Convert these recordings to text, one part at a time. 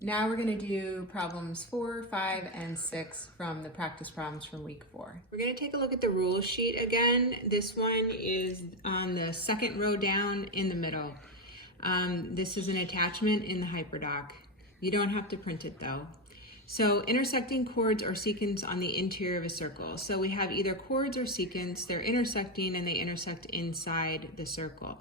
Now we're going to do problems 4, 5, and 6 from the practice problems from week 4. We're going to take a look at the rule sheet again. This one is on the second row down in the middle. This is an attachment in the hyperdoc. You don't have to print it though. So intersecting chords or secants on the interior of a circle. So we have either chords or secants, they're intersecting and they intersect inside the circle.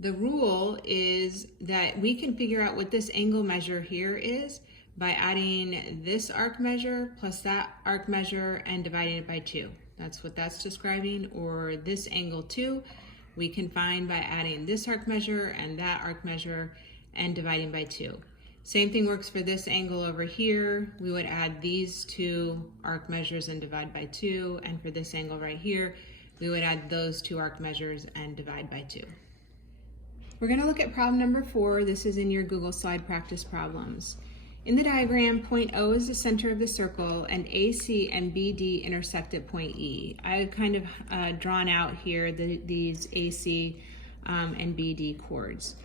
The rule is that we can figure out what this angle measure here is by adding this arc measure plus that arc measure and dividing it by 2. That's what that's describing. Or this angle too, we can find by adding this arc measure and that arc measure and dividing by 2. Same thing works for this angle over here. We would add these two arc measures and divide by 2. And for this angle right here, we would add those two arc measures and divide by 2. We're going to look at problem number 4. This is in your Google Slide practice problems. In the diagram, point O is the center of the circle and AC and BD intersect at point E. I've kind of drawn out here these AC and BD chords.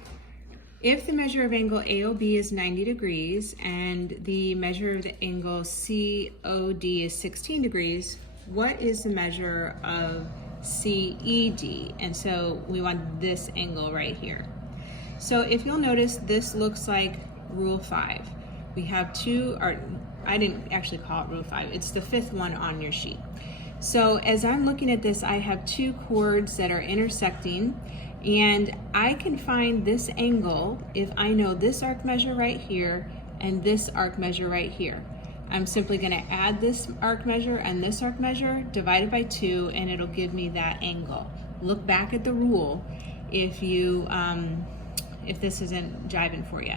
If the measure of angle AOB is 90 degrees and the measure of the angle COD is 16 degrees, what is the measure of CED? And so we want this angle right here. So if you'll notice, this looks like rule 5. We have two, or I didn't actually call it rule 5, it's the 5th one on your sheet. So as I'm looking at this, I have two chords that are intersecting, and I can find this angle if I know this arc measure right here and this arc measure right here. I'm simply going to add this arc measure and this arc measure, divide it by 2, and it'll give me that angle. Look back at the rule if this isn't jiving for you.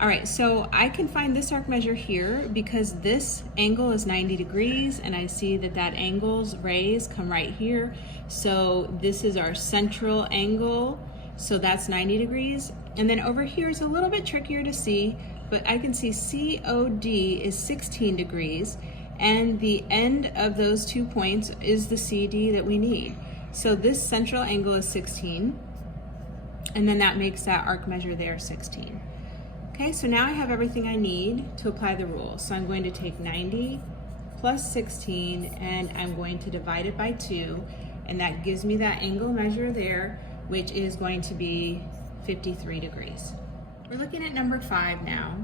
All right, so I can find this arc measure here because this angle is 90 degrees, and I see that angle's rays come right here. So this is our central angle, so that's 90 degrees. And then over here is a little bit trickier to see, but I can see COD is 16 degrees, and the end of those 2 points is the CD that we need. So this central angle is 16, and then that makes that arc measure there 16. Okay, so now I have everything I need to apply the rule. So I'm going to take 90 plus 16, and I'm going to divide it by 2, and that gives me that angle measure there, which is going to be 53 degrees. We're looking at number 5 now.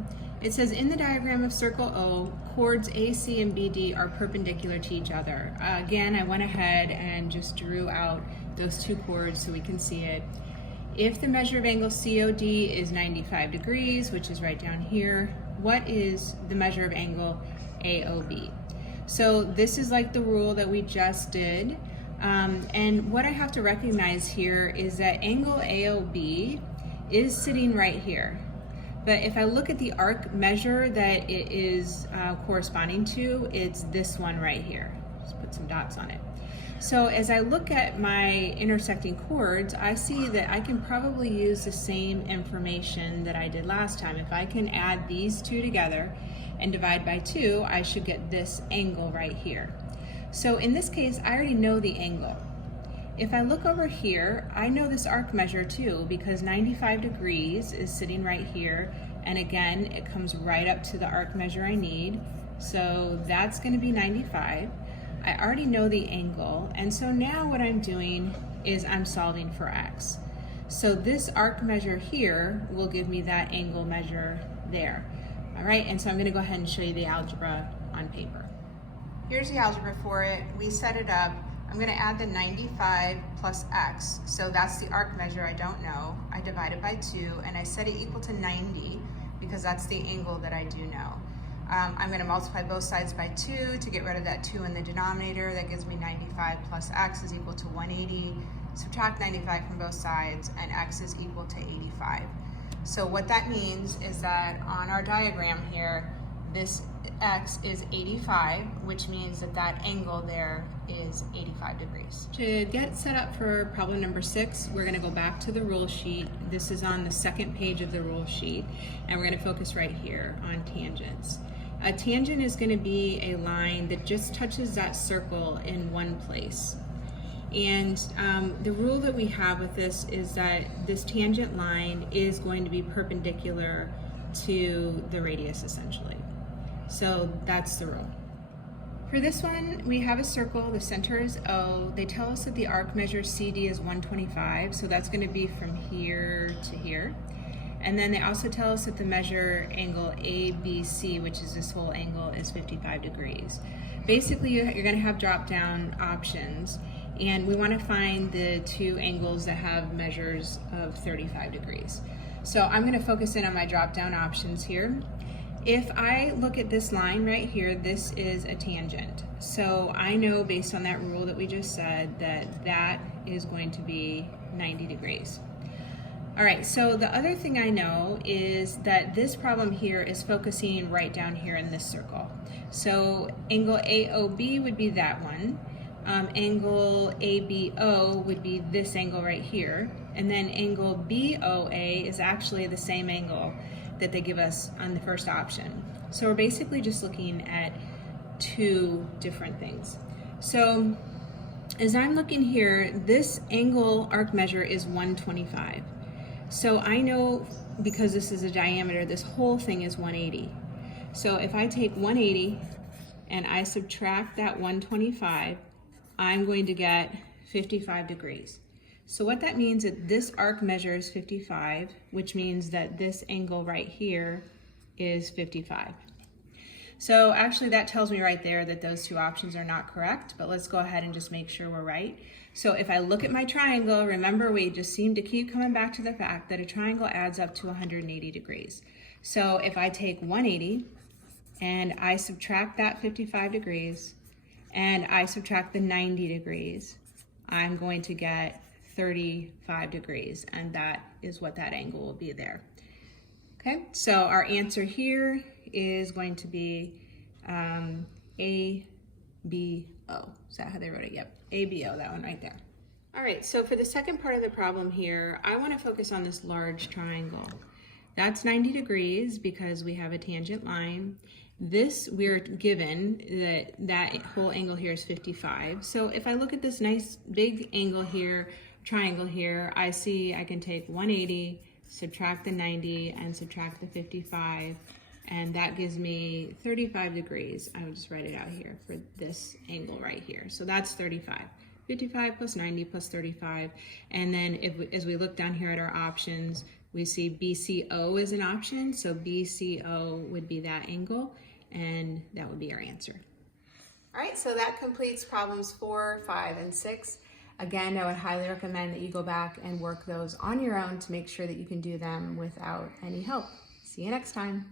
It says in the diagram of circle O, chords AC and BD are perpendicular to each other. Again, I went ahead and just drew out those two chords so we can see it. If the measure of angle COD is 95 degrees, which is right down here, what is the measure of angle AOB? So this is like the rule that we just did. And what I have to recognize here is that angle AOB is sitting right here. But if I look at the arc measure that it is corresponding to, it's this one right here. Just put some dots on it. So as I look at my intersecting chords, I see that I can probably use the same information that I did last time. If I can add these two together and divide by 2, I should get this angle right here. So in this case, I already know the angle. If I look over here, I know this arc measure too, because 95 degrees is sitting right here, and again, it comes right up to the arc measure I need. So that's going to be 95. I already know the angle, and so now what I'm doing is I'm solving for x. So this arc measure here will give me that angle measure there. All right, and so I'm going to go ahead and show you the algebra on paper. Here's the algebra for it. We set it up. I'm going to add the 95 plus x. So that's the arc measure I don't know. I divide it by 2, and I set it equal to 90 because that's the angle that I do know. I'm going to multiply both sides by 2 to get rid of that 2 in the denominator. That gives me 95 plus x is equal to 180. Subtract 95 from both sides, and x is equal to 85. So what that means is that on our diagram here, this x is 85, which means that that angle there is 85 degrees. To get set up for problem number 6, we're going to go back to the rule sheet. This is on the second page of the rule sheet, and we're going to focus right here on tangents. A tangent is going to be a line that just touches that circle in one place. And the rule that we have with this is that this tangent line is going to be perpendicular to the radius essentially. So that's the rule. For this one, we have a circle, the center is O. They tell us that the arc measure CD is 125, so that's going to be from here to here. And then they also tell us that the measure angle ABC, which is this whole angle, is 55 degrees. Basically, you're going to have drop-down options, and we want to find the two angles that have measures of 35 degrees. So I'm going to focus in on my drop-down options here. If I look at this line right here, this is a tangent. So I know based on that rule that we just said that that is going to be 90 degrees. All right, so the other thing I know is that this problem here is focusing right down here in this circle. So angle AOB would be that one. Angle ABO would be this angle right here. And then angle BOA is actually the same angle that they give us on the first option. So we're basically just looking at two different things. So as I'm looking here, this angle arc measure is 125. So I know, because this is a diameter, this whole thing is 180. So if I take 180 and I subtract that 125, I'm going to get 55 degrees. So what that means is this arc measure is 55, which means that this angle right here is 55. So actually that tells me right there that those two options are not correct, but let's go ahead and just make sure we're right. So if I look at my triangle, remember we just seem to keep coming back to the fact that a triangle adds up to 180 degrees. So if I take 180 and I subtract that 55 degrees and I subtract the 90 degrees, I'm going to get 35 degrees, and that is what that angle will be there. Okay, so our answer here is going to be ABO. Is that how they wrote it? Yep, ABO, that one right there. All right, so for the second part of the problem here, I want to focus on this large triangle. That's 90 degrees because we have a tangent line. This, we're given that whole angle here is 55. So if I look at this nice big angle here, triangle here, I see I can take 180, subtract the 90, and subtract the 55, and that gives me 35 degrees. I would just write it out here for this angle right here. So that's 35. 55 plus 90 plus 35. And then as we look down here at our options, we see BCO is an option. So BCO would be that angle, and that would be our answer. All right, so that completes problems 4, 5, and 6. Again, I would highly recommend that you go back and work those on your own to make sure that you can do them without any help. See you next time.